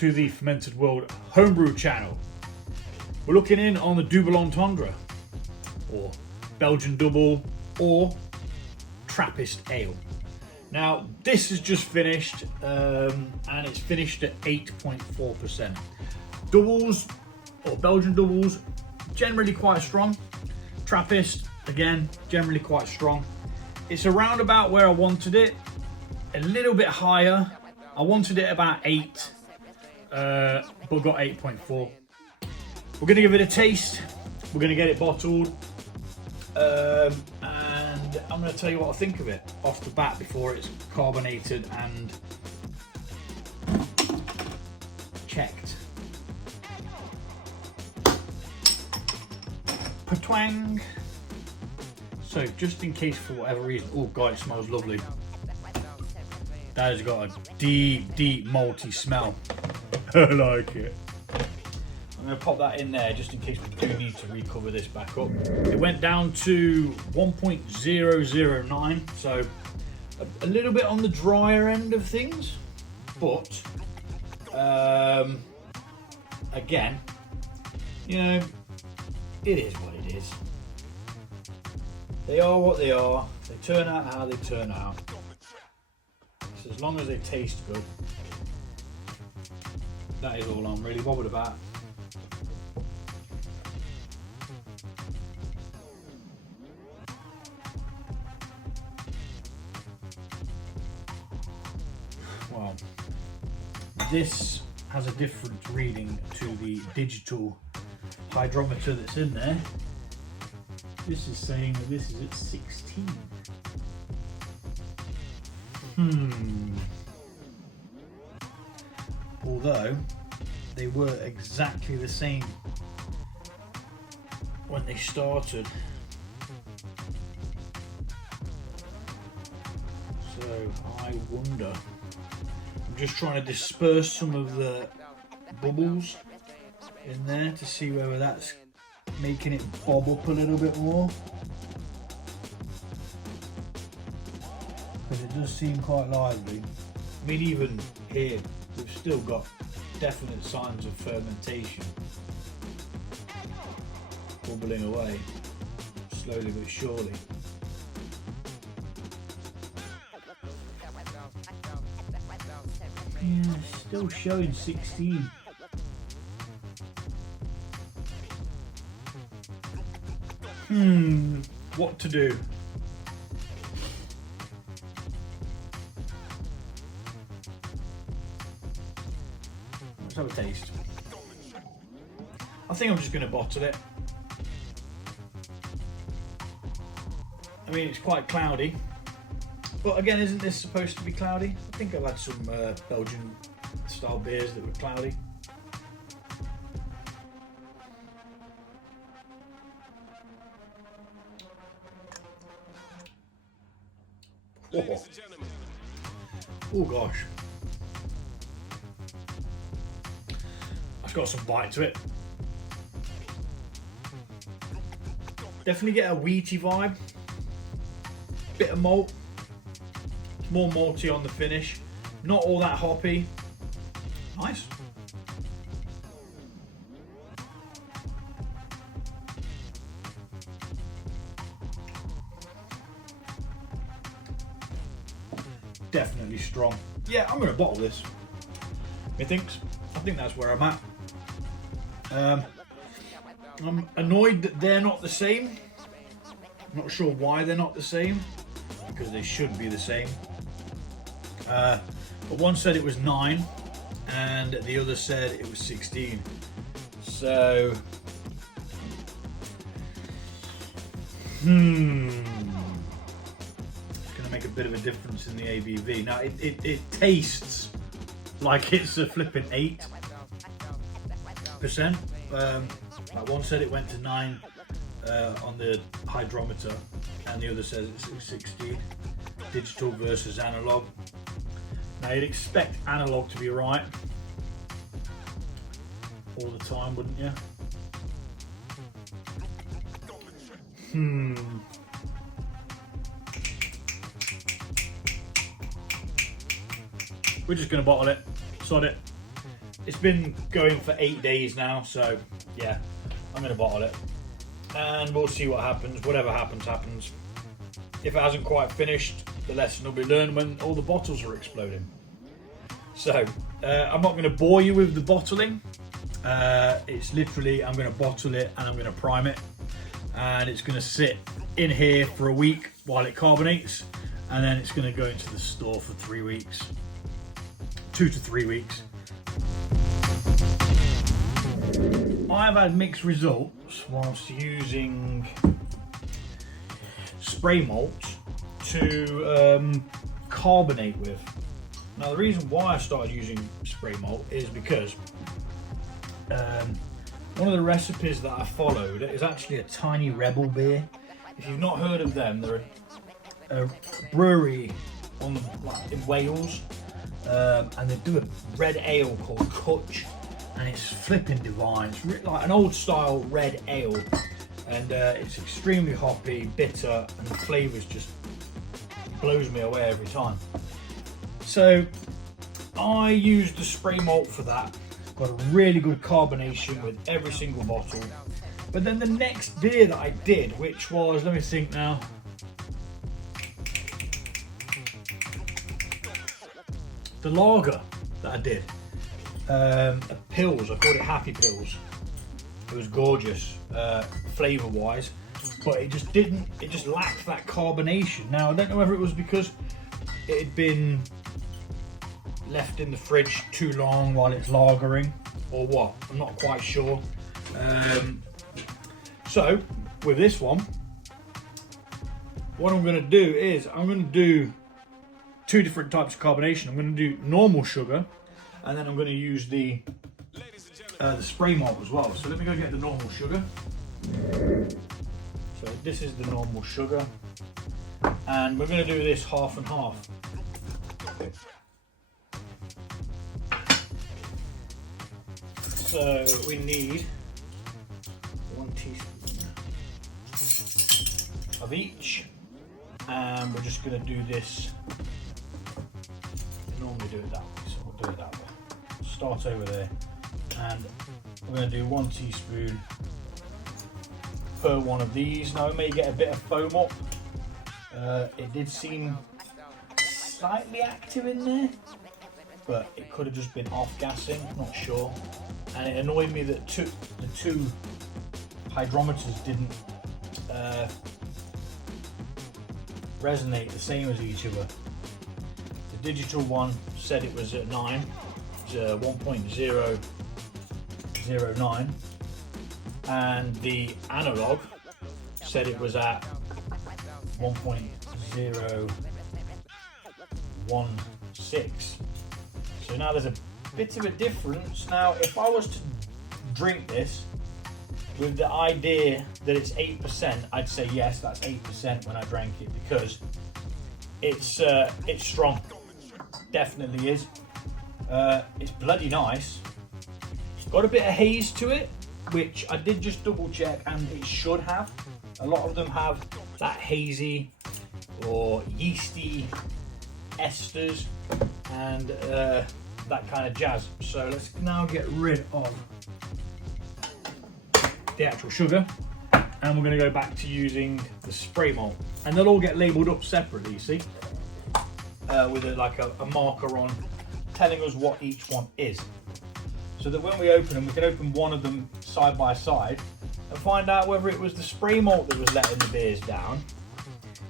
to the Fermented World Homebrew channel. We're looking in on the Double Entendre, or Belgian Double, or Trappist Ale. Now this is just finished, and it's finished at 8.4%. Doubles, or Belgian doubles, generally quite strong. Trappist, again, generally quite strong. It's around about where I wanted it, a little bit higher. I wanted it about 8, but got 8.4. We're gonna give it a taste. We're gonna get it bottled, and I'm gonna tell you what I think of it off the bat before it's carbonated and checked. Patwang. So just in case for whatever reason, oh god, it smells lovely. That has got a deep, deep malty smell. I like it. I'm going to pop that in there just in case we do need to recover this back up. It went down to 1.009, so a little bit on the drier end of things, but again, you know, it is what it is. They are what they are. They turn out how they turn out. So as long as they taste good, that is all I'm really bothered about. Well, this has a different reading to the digital hydrometer that's in there. This is saying that this is at 16. Although they were exactly the same when they started. So I wonder. I'm just trying to disperse some of the bubbles in there to see whether that's making it bob up a little bit more. Because it does seem quite lively. I mean, even here, we've still got definite signs of fermentation bubbling away, slowly but surely. Yeah, still showing 16. What to do? Let's have a taste. I think I'm just going to bottle it. I mean, it's quite cloudy. But again, isn't this supposed to be cloudy? I think I've had some Belgian style beers that were cloudy. Oh, oh gosh, it's got some bite to it. Definitely get a wheaty vibe, bit of malt, more malty on the finish, not all that hoppy. Nice. Definitely strong. Yeah, I'm going to bottle this. I think that's where I'm at. I'm annoyed that they're not the same. I'm not sure why they're not the same, because they should be the same. But one said it was 9 and the other said it was 16. So make a bit of a difference in the ABV. Now it tastes like it's a flipping 8%. Like one said it went to 9 on the hydrometer, and the other says it's 16. Digital versus analog. Now you'd expect analog to be right all the time, wouldn't you? We're just going to bottle it, sod it. it's been going for 8 days now, so yeah, I'm going to bottle it. And we'll see what happens. Whatever happens, happens. If it hasn't quite finished, the lesson will be learned when all the bottles are exploding. So, I'm not going to bore you with the bottling. It's literally, I'm going to bottle it and I'm going to prime it. And it's going to sit in here for a week while it carbonates. And then it's going to go into the store for 3 weeks. 2 to 3 weeks. I've had mixed results whilst using spray malt to carbonate with. Now the reason why I started using spray malt is because one of the recipes that I followed is actually a Tiny Rebel beer. If you've not heard of them, they're a brewery in Wales, and they do a red ale called Kutch, and it's flipping divine. It's like an old style red ale, and it's extremely hoppy, bitter, and the flavours just blows me away every time. So I used the spray malt for that. Got a really good carbonation with every single bottle. But then the next beer that I did, which was, let me think now, the lager that I did, a Pils, I called it Happy Pils. It was gorgeous, flavour wise, but it just lacked that carbonation. Now I don't know whether it was because it had been left in the fridge too long while it's lagering or what, I'm not quite sure. So with this one, what I'm going to do is I'm going to do 2 different types of carbonation. I'm going to do normal sugar, and then I'm going to use the spray malt as well. So let me go get the normal sugar. So this is the normal sugar, and we're going to do this half and half. So we need 1 teaspoon of each, and we're just going to do this. We normally do it that way, so we'll do it that way. Start over there, and we're going to do 1 teaspoon per one of these. Now we may get a bit of foam up. It did seem slightly active in there, but it could have just been off gassing, not sure. And it annoyed me that the two hydrometers didn't resonate the same as each other. The digital one said it was at 9, it's 1.009, and the analogue said it was at 1.016. So now there's a bit of a difference. Now if I was to drink this with the idea that it's 8%, I'd say yes, that's 8% when I drank it, because it's strong, definitely is. It's bloody nice. It's got a bit of haze to it, which I did just double check, and it should have. A lot of them have that hazy or yeasty esters and that kind of jazz. So let's now get rid of the actual sugar, and we're going to go back to using the spray malt, and they'll all get labelled up separately, you see, with a marker on telling us what each one is, so that when we open them, we can open one of them side by side and find out whether it was the spray malt that was letting the beers down,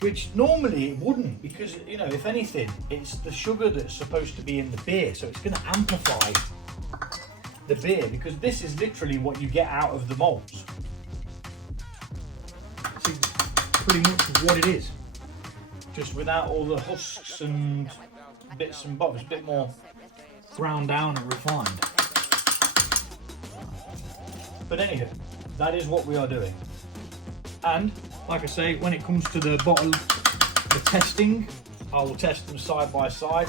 which normally it wouldn't, because, you know, if anything, it's the sugar that's supposed to be in the beer, so it's going to amplify the beer, because this is literally what you get out of the malts. It's pretty much what it is, just without all the husks and bits and bobs. It's a bit more ground down and refined. But anyway, that is what we are doing. And like I say, when it comes to the bottle, the testing, I will test them side by side.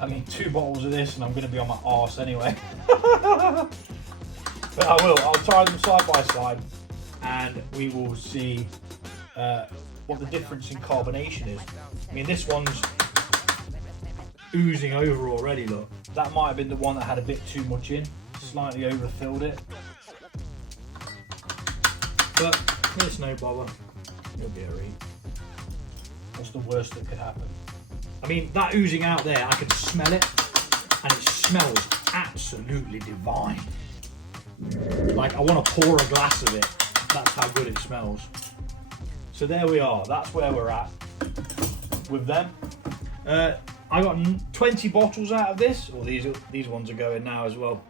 I mean, 2 bottles of this and I'm going to be on my arse anyway. But I'll try them side by side, and we will see what the difference in carbonation is. I mean, this one's oozing over already, look. That might have been the one that had a bit too much in, slightly overfilled it. But it's no bother, it'll be alright. What's the worst that could happen? I mean, that oozing out there, I can smell it, and it smells absolutely divine. Like, I want to pour a glass of it, that's how good it smells. So there we are, that's where we're at with them. I got 20 bottles out of this, or these ones are going now as well.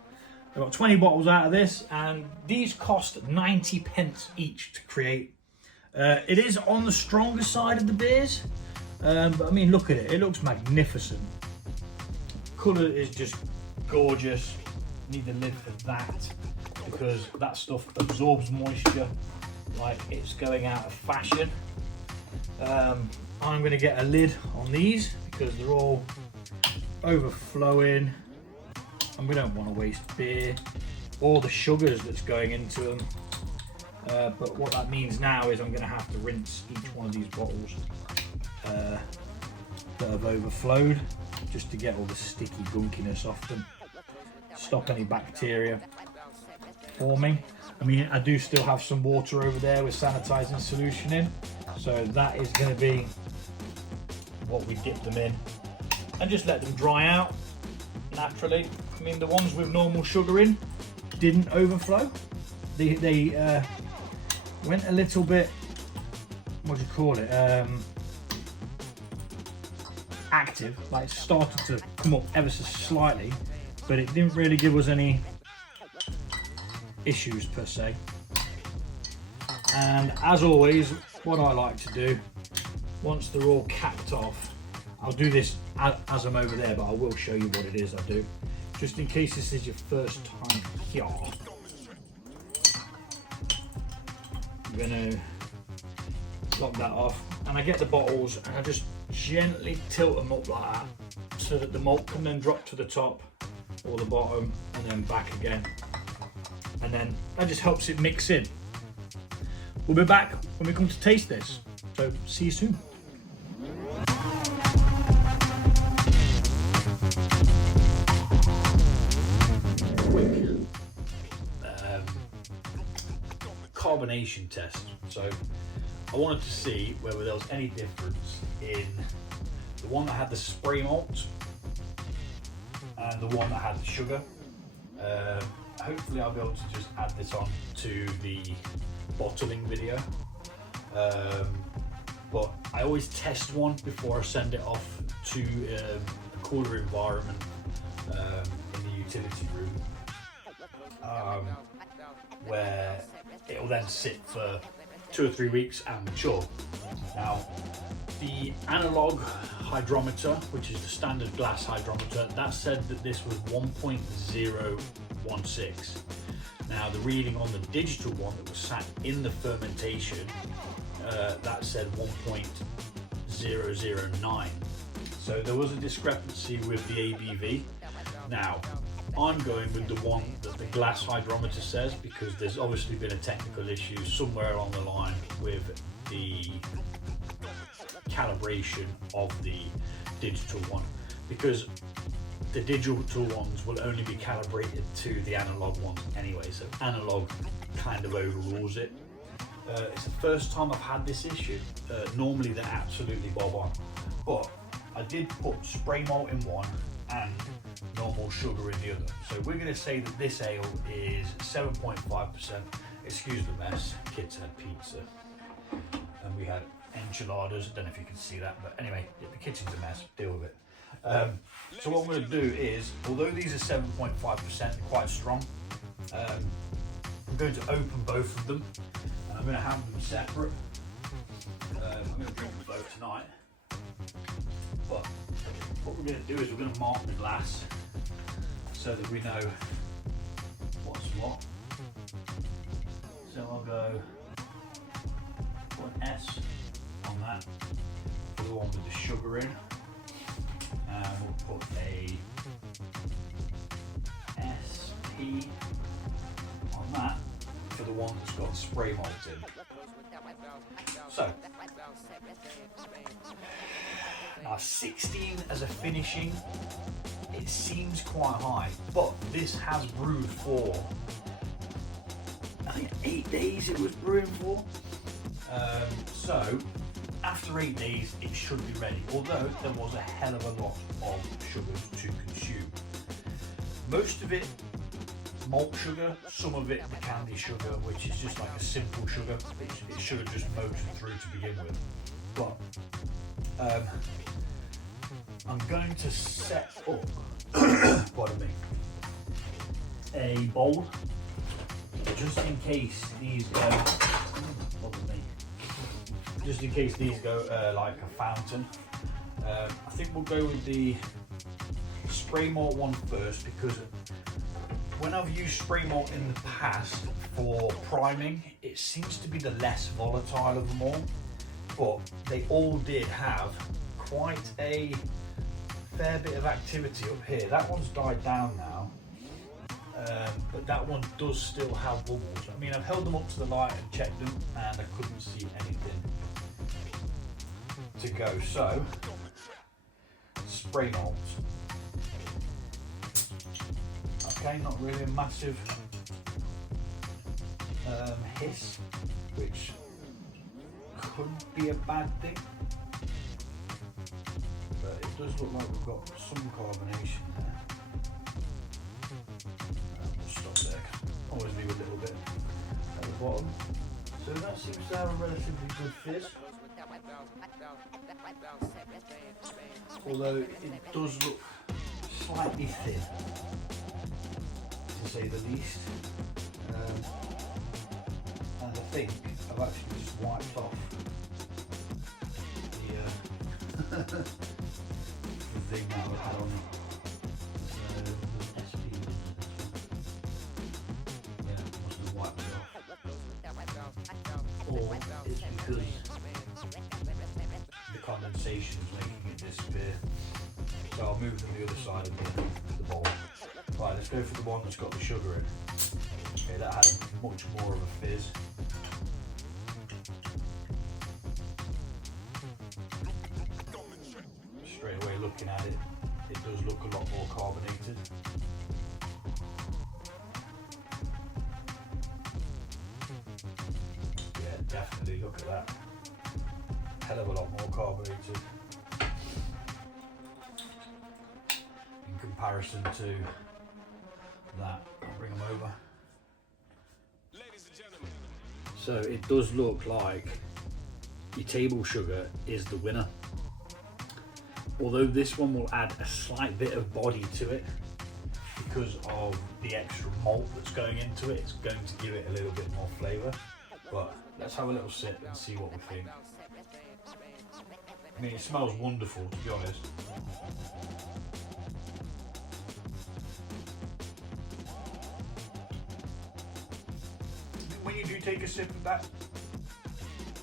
I got 20 bottles out of this, and these cost 90 pence each to create. It is on the stronger side of the beers, but I mean, look at it, it looks magnificent. Colour is just gorgeous. Need the lid for that, because that stuff absorbs moisture like it's going out of fashion. I'm going to get a lid on these because they're all overflowing, and we don't want to waste beer or the sugars that's going into them. But what that means now is I'm going to have to rinse each one of these bottles that have overflowed, just to get all the sticky gunkiness off them, stop any bacteria forming. I mean, I do still have some water over there with sanitizing solution in, so that is going to be what we dip them in, and just let them dry out naturally. I mean, the ones with normal sugar in didn't overflow. They went a little bit, what do you call it, active, like it started to come up ever so slightly, but it didn't really give us any issues per se. And as always, what I like to do, once they're all capped off, I'll do this as I'm over there, but I will show you what it is I do, just in case this is your first time here. I'm gonna lock that off, and I get the bottles and I just gently tilt them up like that, so that the malt can then drop to the top or the bottom and then back again, and then that just helps it mix in. We'll be back when we come to taste this, so see you soon. Quick carbonation test. So I wanted to see whether there was any difference in the one that had the spray malt and the one that had the sugar. Hopefully I'll be able to just add this on to the bottling video, but I always test one before I send it off to a cooler environment in the utility room, where it will then sit for 2 or 3 weeks and mature. Now, the analogue hydrometer, which is the standard glass hydrometer, that said that this was 1.016. Now, the reading on the digital one that was sat in the fermentation, that said 1.009. So there was a discrepancy with the ABV. Now, I'm going with the one that the glass hydrometer says, because there's obviously been a technical issue somewhere along the line with the calibration of the digital one, because the digital ones will only be calibrated to the analog ones anyway, so analog kind of overrules it. It's the first time I've had this issue. Normally they're absolutely bob on, but I did put spray malt in one and normal sugar in the other. So we're going to say that this ale is 7.5%. Excuse the mess, kids had pizza and we had enchiladas. I don't know if you can see that, but anyway, the kitchen's a mess, deal with it. So what I'm going to do is, although these are 7.5%, quite strong, I'm going to open both of them and I'm going to have them separate. I'm going to drink them both tonight, but what we're going to do is we're going to mark the glass so that we know what's what. So I'll go put an S on that for the one with the sugar in, and we'll put a SP on that for for the one that's got spray malt in. So, now 16 as a finishing, it seems quite high, but this has brewed for, I think 8 days it was brewing for. So after 8 days it should be ready, although there was a hell of a lot of sugars to consume. Most of it malt sugar, some of it the candy sugar, which is just like a simple sugar. It should have just motored through to begin with. But I'm going to set up, pardon me, a bowl just in case these go, just in case these go like a fountain. I think we'll go with the spray malt one first, because when I've used spray malt in the past for priming, it seems to be the less volatile of them all, but they all did have quite a fair bit of activity up here. That one's died down now, but that one does still have bubbles. I mean, I've held them up to the light and checked them, and I couldn't see anything to go. So, spray malt. Okay, not really a massive hiss, which could be a bad thing, but it does look like we've got some carbonation there. We'll stop there. Always leave a little bit at the bottom. So that seems to have a relatively good fizz, although it does look slightly thin, to say the least. And I think I've actually just wiped off the thing that I had on it. So there's an SP in this one. Yeah, must have wiped it off. Or it's because the condensation is making it disappear. So I'll move them the other side of the bowl. Right, let's go for the one that's got the sugar in. Okay, that had much more of a fizz. Straight away looking at it, it does look a lot more carbonated. Yeah, definitely, look at that. Hell of a lot more carbonated in comparison to that. I'll bring them over. So it does look like your table sugar is the winner. Although this one will add a slight bit of body to it because of the extra malt that's going into it. It's going to give it a little bit more flavour. But let's have a little sip and see what we think. I mean, it smells wonderful, to be honest. When you do take a sip of that,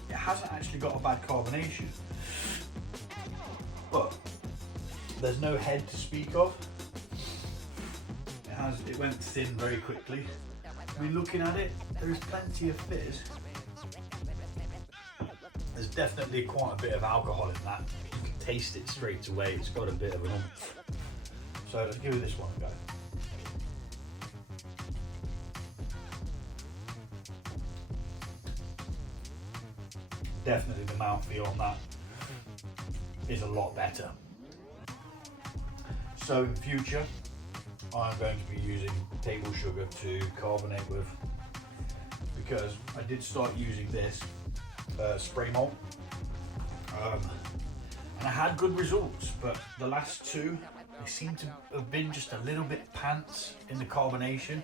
it hasn't actually got a bad carbonation, but there's no head to speak of. It went thin very quickly. I mean, looking at it, there is plenty of fizz. There's definitely quite a bit of alcohol in that. You can taste it straight away. It's got a bit of an oomph. So let's give this one a go. Definitely the mouthfeel on that is a lot better. So in future, I'm going to be using table sugar to carbonate with, because I did start using this spray malt, and I had good results, but the last two, they seem to have been just a little bit pants in the carbonation,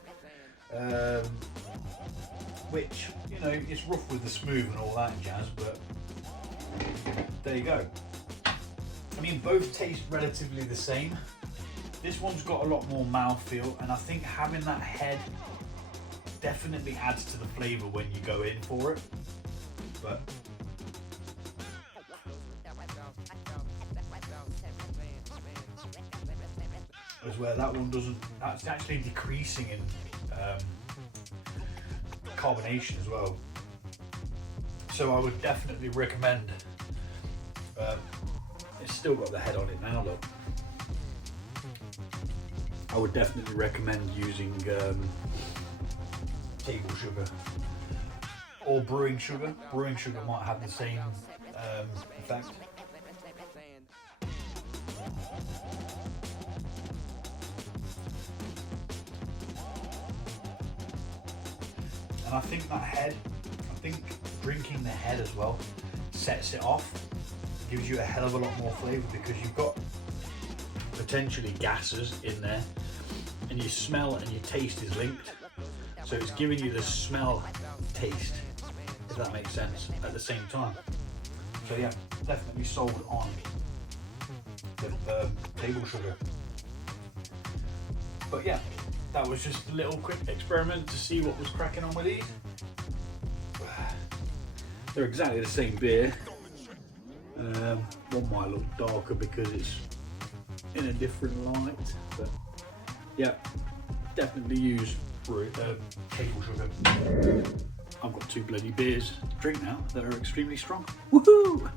which, you know, it's rough with the smooth and all that jazz, but there you go. I mean, both taste relatively the same. This one's got a lot more mouthfeel, and I think having that head definitely adds to the flavour when you go in for it. But as where that one doesn't, that's actually decreasing in carbonation as well. So I would definitely recommend, it's still got the head on it now, look. I would definitely recommend using table sugar or brewing sugar. Brewing sugar might have the same effect. And I think that head, drinking the head as well sets it off, gives you a hell of a lot more flavour, because you've got potentially gases in there, and your smell and your taste is linked. So it's giving you the smell taste, if that makes sense, at the same time. So yeah, definitely sold on the table sugar. But yeah, that was just a little quick experiment to see what was cracking on with these. They're exactly the same beer. One might look darker because it's in a different light, but yeah, definitely use table sugar. I've got 2 bloody beers to drink now that are extremely strong. Woohoo!